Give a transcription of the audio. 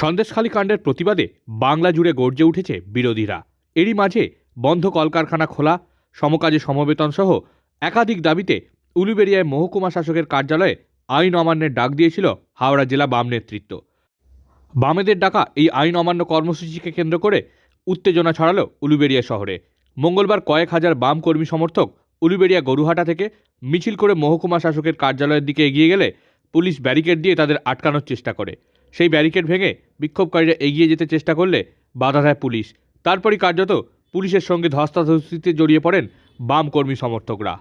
সন্দেশখালী কাণ্ডের প্রতিবাদে বাংলা জুড়ে গর্জে উঠেছে বিরোধীরা। এরই মাঝে বন্ধ কলকারখানা খোলা, সমকাজে সমবেতন সহ একাধিক দাবিতে উলুবেড়িয়ায় মহকুমা শাসকের কার্যালয়ে আইন অমান্যের ডাক দিয়েছিল হাওড়া জেলা বাম নেতৃত্ব। বামেদের ডাকা এই আইন অমান্য কর্মসূচিকে কেন্দ্র করে উত্তেজনা ছড়ালো উলুবেড়িয়া শহরে। মঙ্গলবার কয়েক হাজার বাম কর্মী সমর্থক উলুবেড়িয়া গরুহাটা থেকে মিছিল করে মহকুমা শাসকের কার্যালয়ের দিকে এগিয়ে গেলে পুলিশ ব্যারিকেড দিয়ে তাদের আটকানোর চেষ্টা করে। সেই ব্যারিকেড ভেঙে বিক্ষোভকারীরা এগিয়ে যেতে চেষ্টা করলে বাধা দেয় পুলিশ। তারপরই কার্যত পুলিশের সঙ্গে ধস্তাধস্তিতে জড়িয়ে পড়েন বাম কর্মী সমর্থকরা।